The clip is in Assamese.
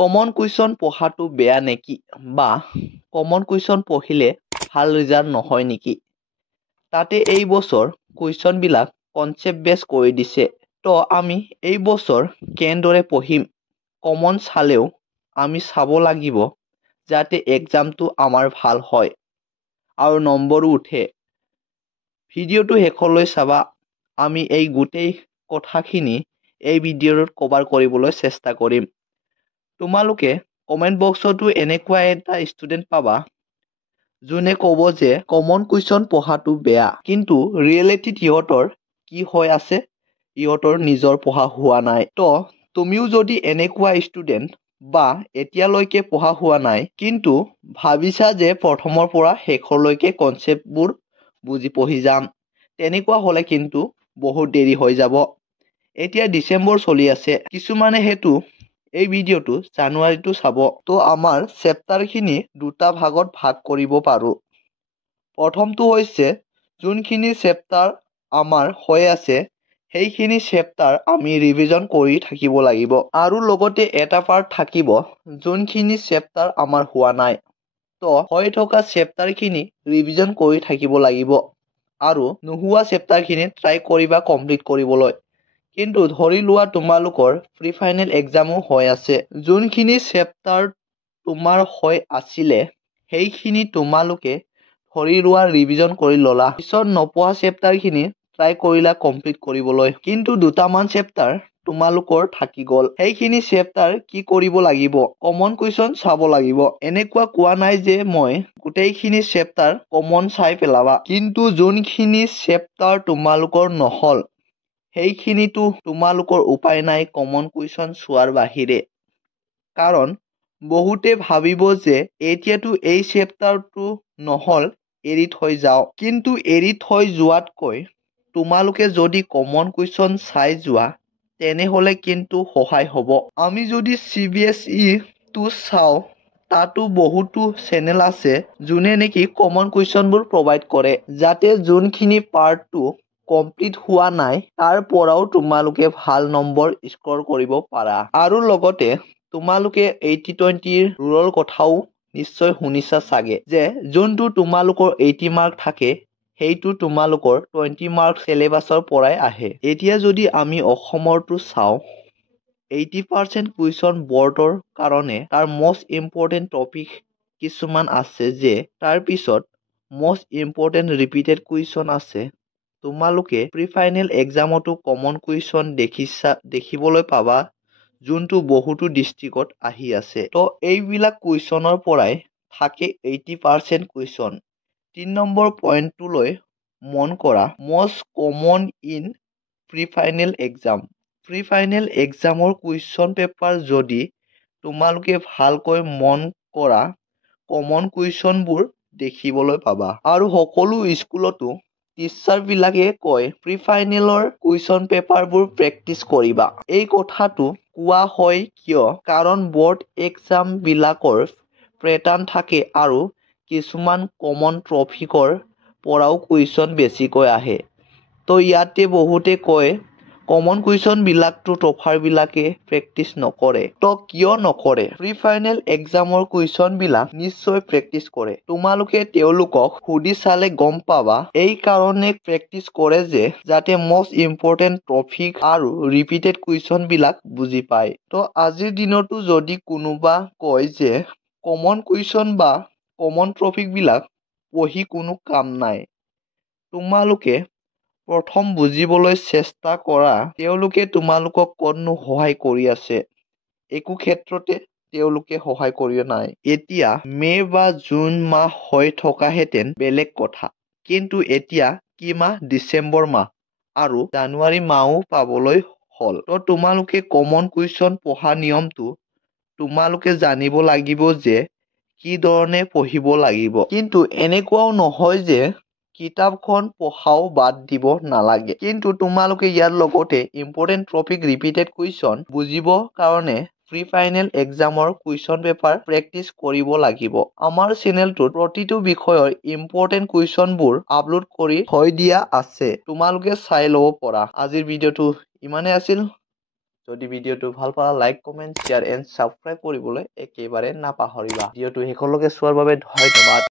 কমন কুৱেশ্যন পঢ়াটো বেয়া নেকি বা কমন কুৱেশ্যন পঢ়িলে ভাল ৰিজাল্ট নহয় নেকি? তাতে এই বছৰ কুৱেশ্যনবিলাক কনচেপ্ট বেছ কৰি দিছে। তো আমি এই বছৰ কেনেদৰে পঢ়িম? কমন চালেও আমি চাব লাগিব যাতে এক্সামটো আমাৰ ভাল হয় আৰু নম্বৰো উঠে। ভিডিঅ'টো শেষলৈ চাবা। আমি এই গোটেই কথাখিনি এই ভিডিঅ'ত কভাৰ কৰিবলৈ চেষ্টা কৰিম। তোমালোকে কমেণ্ট বক্সতো এনেকুৱা এটা ষ্টুডেণ্ট পাবা যোনে ক'ব যে কমন কুৱেশ্যন পঢ়াটো বেয়া, কিন্তু ৰিয়েলিটিত ইহঁতৰ কি হৈ আছে? ইহঁতৰ নিজৰ পঢ়া হোৱা নাই। তো তুমিও যদি এনেকুৱা ষ্টুডেণ্ট বা এতিয়ালৈকে পঢ়া হোৱা নাই কিন্তু ভাবিছা যে প্ৰথমৰ পৰা শেষলৈকে কনচেপ্টবোৰ বুজি পঢ়ি যাম, তেনেকুৱা হ'লে কিন্তু বহুত দেৰি হৈ যাব। এতিয়া ডিচেম্বৰ চলি আছে, কিছুমানে সেইটো এই ভিডিঅ'টো জানুৱাৰীটো চাব। তো আমাৰ চেপ্টাৰখিনি দুটা ভাগত ভাগ কৰিব পাৰোঁ। প্ৰথমটো হৈছে যোনখিনি চেপ্টাৰ আমাৰ হৈ আছে সেইখিনি চেপ্টাৰ আমি ৰিভিজন কৰি থাকিব লাগিব, আৰু লগতে এটা পাৰ্ট থাকিব যোনখিনি চেপ্টাৰ আমাৰ হোৱা নাই। তো হৈ থকা চেপ্টাৰখিনি ৰিভিজন কৰি থাকিব লাগিব আৰু নোহোৱা চেপ্টাৰখিনি ট্ৰাই কৰিবা কমপ্লিট কৰিবলৈ। কিন্তু ধৰি লোৱা তোমালোকৰ প্ৰি ফাইনেল এক্সামো হৈ আছে, যোনখিনি চেপ্টাৰ তোমাৰ হৈ আছিলে সেইখিনি তোমালোকে ধৰি লোৱা ৰিভিজন কৰি ল'লা, পিছত নপঢ়া চেপ্টাৰখিনি ট্ৰাই কৰিলা কমপ্লিট কৰিবলৈ, কিন্তু দুটামান চেপ্টাৰ তোমালোকৰ থাকি গ'ল। সেইখিনি চেপ্টাৰ কি কৰিব লাগিব? কমন কুৱেশ্যন চাব লাগিব। এনেকুৱা কোৱা নাই যে মই গোটেইখিনি চেপ্টাৰ কমন চাই পেলাবা, কিন্তু যোনখিনি চেপ্টাৰ তোমালোকৰ নহ'ল সেইখিনিতো তোমালোকৰ উপায় নাই কমন কুৱেশ্যন চোৱাৰ বাহিৰে। কাৰণ বহুতে ভাবিব যে এতিয়াতো এই চেপ্টাৰটো নহ'ল, এৰি থৈ যাওঁ। কিন্তু এৰি থৈ যোৱাতকৈ তোমালোকে যদি কমন কুৱেশ্যন চাই যোৱা তেনেহ'লে কিন্তু সহায় হ'ব। আমি যদি CBSE টো চাওঁ, তাতো বহুতো চেনেল আছে যোনে নেকি কমন কুৱেশ্যনবোৰ প্ৰভাইড কৰে, যাতে যোনখিনি পাৰ্টটো কমপ্লিট হোৱা নাই তাৰ পৰাও তোমালোকে ভাল নম্বৰ স্ক'ৰ কৰিব পাৰা। আৰু লগতে তোমালোকে 80-20 ৰুলৰ কথাও নিশ্চয় শুনিছা চাগে, যে যোনটো তোমালোকৰ 80 মাৰ্ক থাকে সেইটো তোমালোকৰ 20 মাৰ্ক চিলেবাছৰ পৰাই আহে। এতিয়া যদি আমি অসমৰটো চাওঁ, 80% কুৱেশ্যন বৰ্ডৰ কাৰণে তাৰ মষ্ট ইম্পৰ্টেণ্ট টপিক কিছুমান আছে, যে তাৰ পিছত মষ্ট ইম্পৰ্টেণ্ট ৰিপিটেড কুৱেশ্যন আছে। তোমালোকে প্ৰি ফাইনেল এক্সামতো কমন কুৱেশ্যন দেখিবলৈ পাবা যোনটো বহুতো ডিষ্ট্ৰিক্টত আহি আছে। তো এইবিলাক কুৱেশ্যনৰ পৰাই থাকে 80% কুৱেশ্যন। 3 নম্বৰ পইণ্টটোলৈ মন কৰা, most common in pre final exam. Pre final এক্সামৰ কুৱেশ্যন পেপাৰ যদি তোমালোকে ভালকৈ মন কৰা কমন কুৱেশ্যনবোৰ দেখিবলৈ পাবা। আৰু সকলো স্কুলতো টিচাৰবিলাকে কয় প্ৰি ফাইনেলৰ কুৱেশ্যন পেপাৰবোৰ প্ৰেক্টিচ কৰিবা। এই কথাটো কোৱা হয় কিয়? কাৰণ বৰ্ড এক্সামবিলাকৰ পেটাৰ্ণ থাকে আৰু কিছুমান কমন টপিকৰ পৰাও কুৱেশ্যন বেছিকৈ আহে। তো ইয়াতে বহুতে কয় কমন কুৱেশ্যনবিলাকতো টপাৰবিলাকে প্ৰেক্টিচ নকৰে। তো কিয় নকৰে? প্ৰি ফাইনেল এক্সামৰ কুৱেশ্যনবিলাক নিশ্চয় প্ৰেক্টিচ কৰে। তোমালোকে তেওঁলোকক সুধি চালে গম পাবা। এই কাৰণে প্ৰেক্টিচ কৰে যে যাতে মষ্ট ইম্পৰ্টেণ্ট টপিক আৰু ৰিপিটেড কুৱেশ্যনবিলাক বুজি পায়। তো আজিৰ দিনতো যদি কোনোবা কয় যে কমন কুৱেশ্যন বা কমন টপিকবিলাক পঢ়ি কোনো কাম নাই, তোমালোকে প্ৰথম বুজিবলৈ চেষ্টা কৰা তেওঁলোকে তোমালোকক ক'তনো সহায় কৰি আছে? একো ক্ষেত্ৰতে তেওঁলোকে সহায় কৰি নাই। এতিয়া মে' বা জুন মাহ হৈ থকাহেঁতেন বেলেগ কথা, কিন্তু এতিয়া কি মাহ? ডিচেম্বৰ মাহ আৰু জানুৱাৰী মাহো পাবলৈ হ'ল। তো তোমালোকে কমন কুৱেশ্যন পঢ়া নিয়মটো তোমালোকে জানিব লাগিব যে কি ধৰণে পঢ়িব লাগিব। কিন্তু এনেকুৱাও নহয় যে কিতাপখন পঢ়াও বাদ দিব নালাগে, কিন্তু তোমালোকে ইয়াৰ লগতে ইম্পৰ্টেণ্ট টপিক ৰিপিটেড কুৱেশ্যন বুজিবৰ কাৰণে প্ৰি ফাইনেল এক্সামৰ কুৱেশ্যন পেপাৰ প্ৰেক্টিচ কৰিব লাগিব। আমাৰ চেনেলটোত প্ৰতিটো বিষয়ৰ ইম্পৰ্টেণ্ট কুৱেশ্যনবোৰ আপলোড কৰি থৈ দিয়া আছে, তোমালোকে চাই ল'ব পৰা। আজিৰ ভিডিঅ'টো ইমানেই আছিল। যদি ভিডিঅ'টো ভাল পালা like comment share and subscribe কৰিবলৈ একেবাৰে নাপাহৰিবা। ভিডিঅ'টো শেষলৈকে চোৱাৰ বাবে ধন্যবাদ।